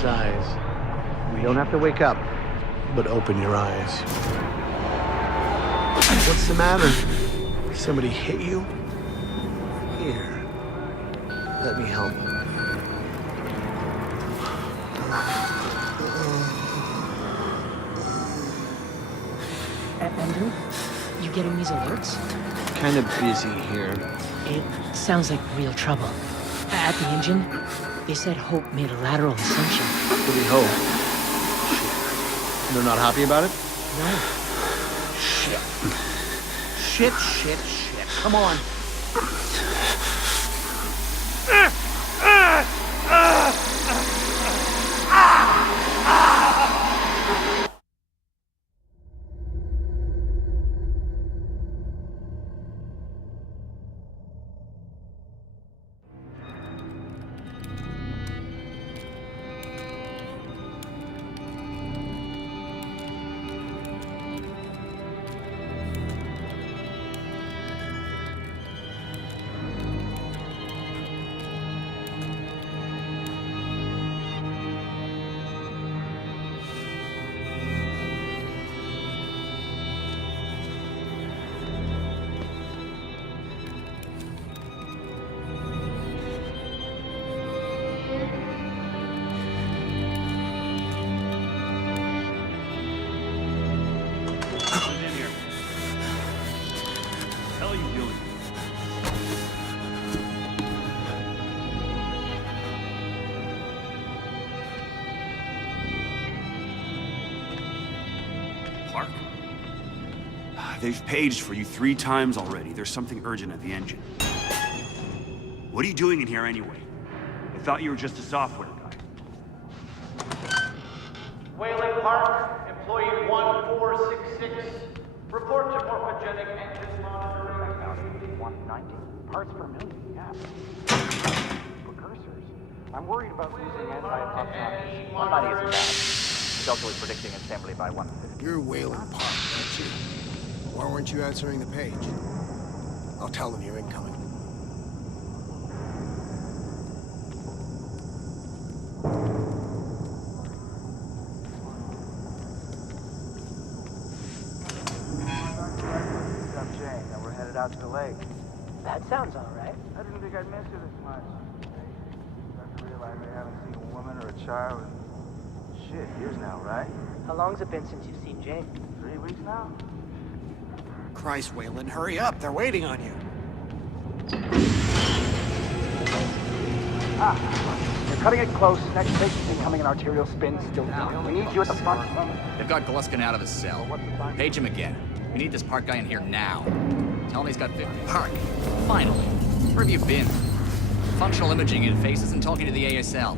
his eyes. You don't have to wake up, but open your eyes. What's the matter? Somebody hit you? Here. Let me help. Andrew, you getting these alerts? Kind of busy here. It sounds like real trouble. At the engine, they said Hope made a lateral ascension. What do we hope? Shit. They're not happy about it? No. Shit. Come on. They've paged for you 3 times already. There's something urgent at the engine. What are you doing in here anyway? I thought you were just a software guy. Whalen Park, employee 1466. Report to morphogenic engine monitoring. 190 parts per million, yeah. Precursors. I'm worried about losing anti-apoptotic. 190 isn't bad. Stealthily predicting assembly by 150. You're Whalen Park, aren't you? Why weren't you answering the page? I'll tell them you're incoming. Jane, and we're headed out to the lake. That sounds all right. I didn't think I'd miss you this much. I to realize I haven't seen a woman or a child in, shit, years now, right? How long's it been since you've seen Jane? 3 weeks now? Christ, Whalen, hurry up. They're waiting on you. You're cutting it close. Next patient's incoming, an arterial spin still down. We need you at the front. They've got Gluskin out of the cell. Page him again. We need this Park guy in here now. Tell him he's got 50. Park, finally. Where have you been? Functional imaging interface isn't talking to the ASL.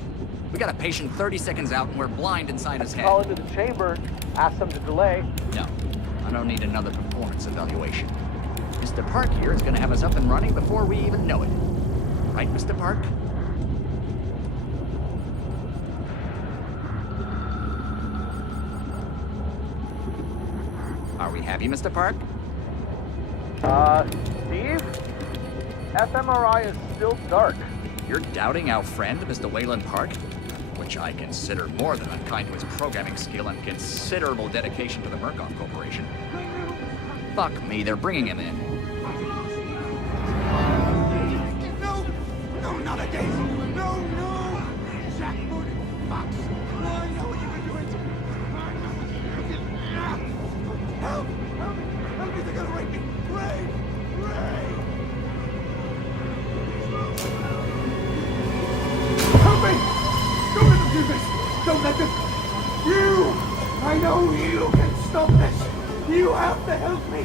We got a patient 30 seconds out and we're blind inside his head. Call into the chamber. Ask them to delay. No, I don't need another performance evaluation. Mr. Park here is gonna have us up and running before we even know it. Right, Mr. Park? Are we happy, Mr. Park? Steve? fMRI is still dark. You're doubting our friend, Mr. Whalen Park? Which I consider more than unkind to his programming skill and considerable dedication to the Murkoff Corporation. Fuck me, they're bringing him in. No, not again. No. Jackbooted fox. I know what you've been doing to me. Help me, they're gonna rape me. Ray. Help me! Don't let them do this! Don't let them... I know you can stop this! You have to help me!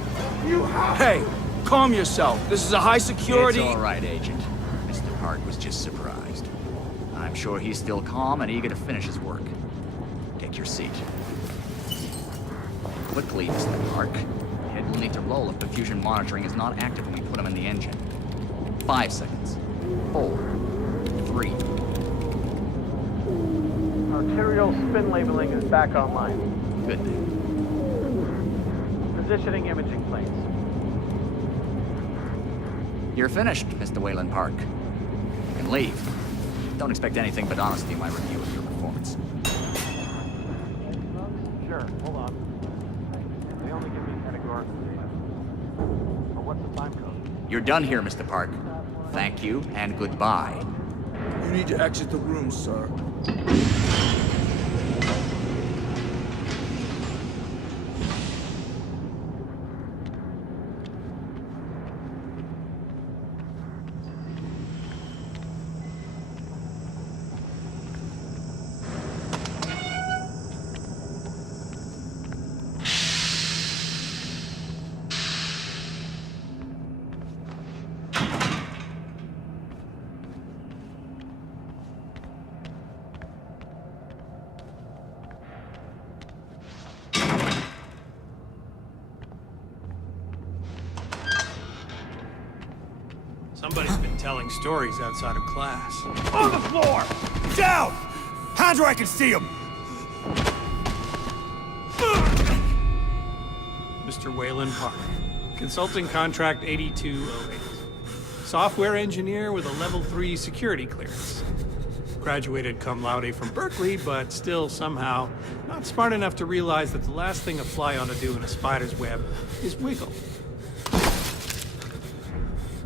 You have Hey, calm yourself. This is a high security... It's all right, Agent. Mr. Park was just surprised. I'm sure he's still calm and eager to finish his work. Take your seat. Quickly, Mr. Park. Head will need to roll if diffusion monitoring is not active when we put him in the engine. 5 seconds. 4. 3. Arterial spin labeling is back online. Good. Positioning imaging planes. You're finished, Mr. Whalen Park. You can leave. Don't expect anything but honesty in my review of your performance. Sure, hold on. They only give me categorical data. But what's the time code? You're done here, Mr. Park. Thank you and goodbye. You need to exit the room, sir. Somebody's been telling stories outside of class. On the floor! Down! Hands where I can see them! Mr. Wayland Park, consulting contract 8208. Software engineer with a level 3 security clearance. Graduated cum laude from Berkeley, but still somehow not smart enough to realize that the last thing a fly ought to do in a spider's web is wiggle.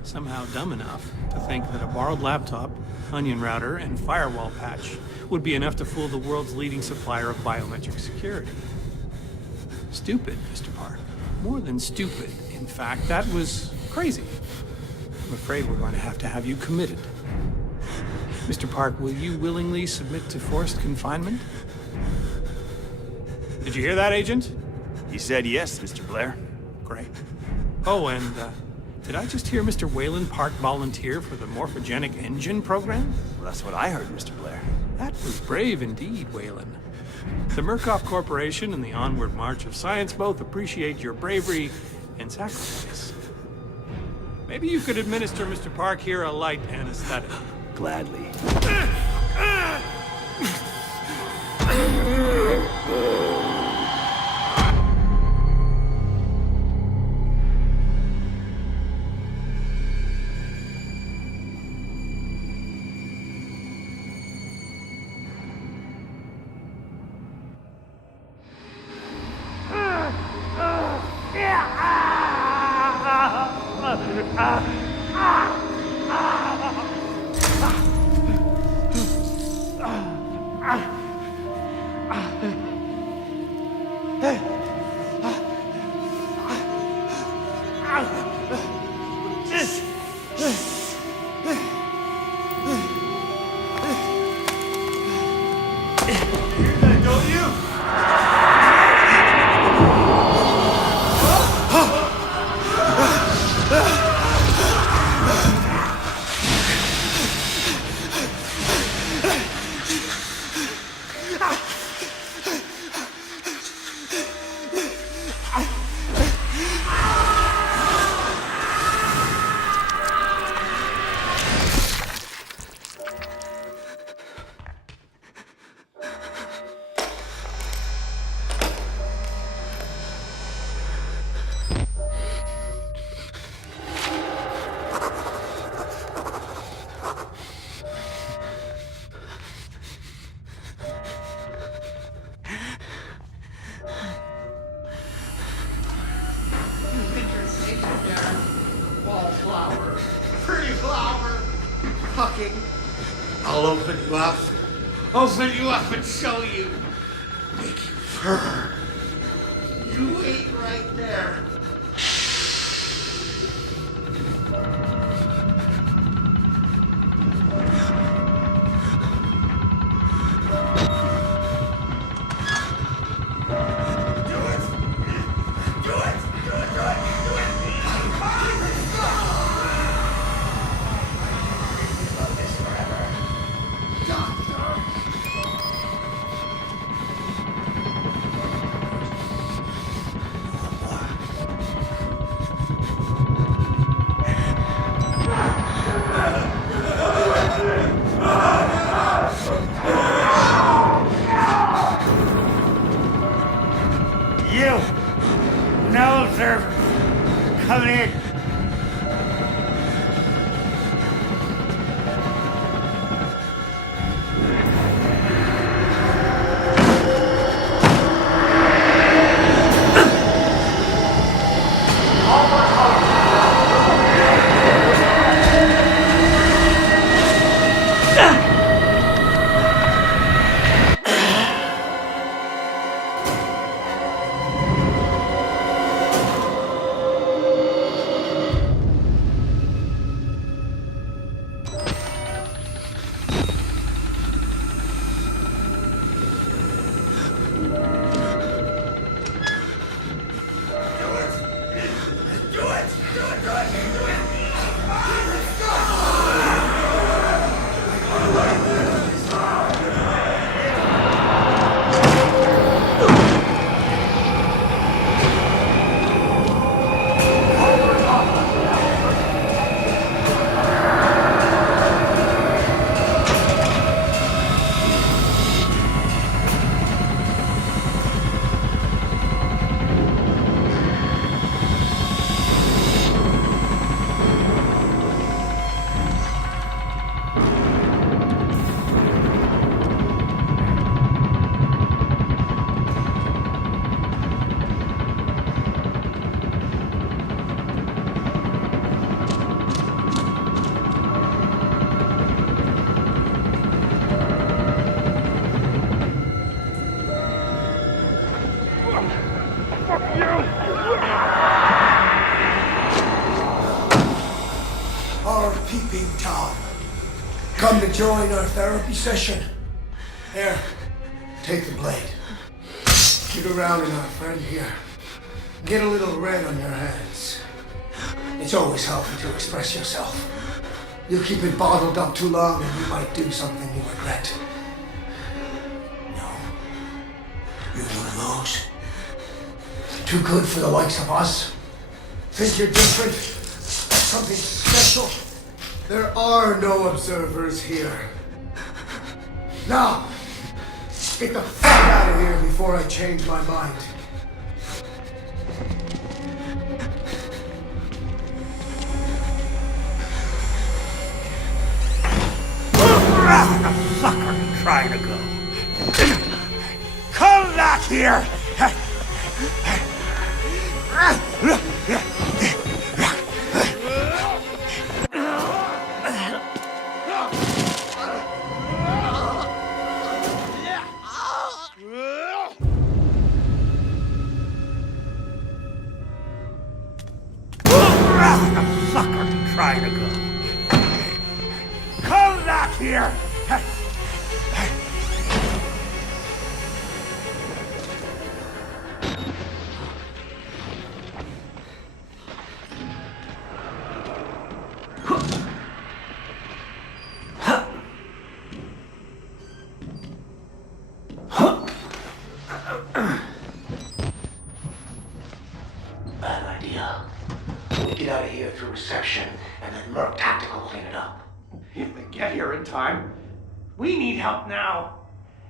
Somehow dumb enough to think that a borrowed laptop, onion router, and firewall patch would be enough to fool the world's leading supplier of biometric security. Stupid, Mr. Park. More than stupid. In fact, that was crazy. I'm afraid we're going to have you committed. Mr. Park, will you willingly submit to forced confinement? Did you hear that, Agent? He said yes, Mr. Blair. Great. Oh, and, did I just hear Mr. Wayland Park volunteer for the morphogenic engine program? Well, that's what I heard, Mr. Blair. That was brave indeed, Wayland. The Murkoff Corporation and the onward march of science both appreciate your bravery and sacrifice. Maybe you could administer Mr. Park here a light anesthetic. Gladly. Wallflower. Pretty flower. Fucking. I'll open you up. Open you up and show you. Make you fur. You wait right there. No, sir. Come in. join our therapy session? Here, take the blade. Keep it around enough, right here. Get a little red on your hands. It's always healthy to express yourself. You keep it bottled up too long and you might do something you regret. No. You're one of those. Too good for the likes of us. Think you're different? Something special? There are no observers here. Now, get the fuck out of here before I change my mind. Where the fuck are you trying to go? Come back here! Where the fuck are you trying to go? Come back here! Bad idea. We get out of here through reception and let Merc Tactical clean it up. If they get here in time, we need help now.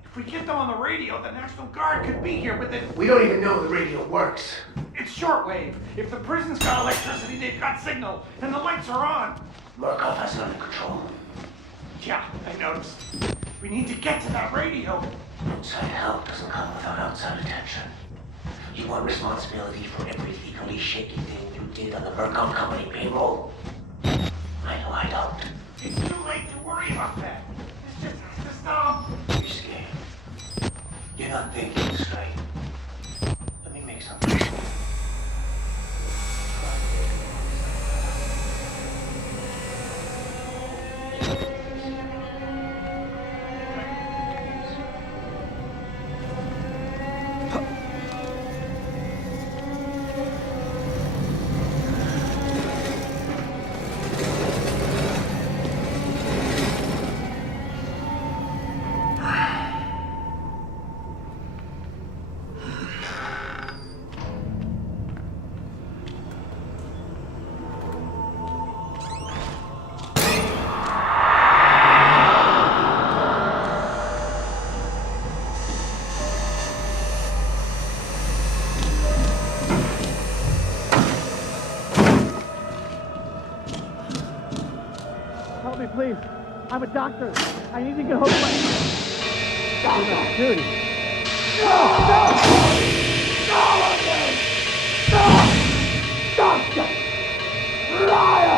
If we get them on the radio, the National Guard could be here, but then We don't even know the radio works. it's shortwave. If the prison's got electricity, they've got signal, and the lights are on. Murkoff has it under control. Yeah, I noticed. We need to get to that radio. Outside help doesn't come without outside attention. You want responsibility for every legally shaky thing you did on the Murkoff Company payroll? I know I don't. It's too late to worry about that. It's just the stop. You're scared. You're not thinking straight. Let me make something. Help me, please. I'm a doctor. I need to get hold of my... Security. Doctor! Ryan!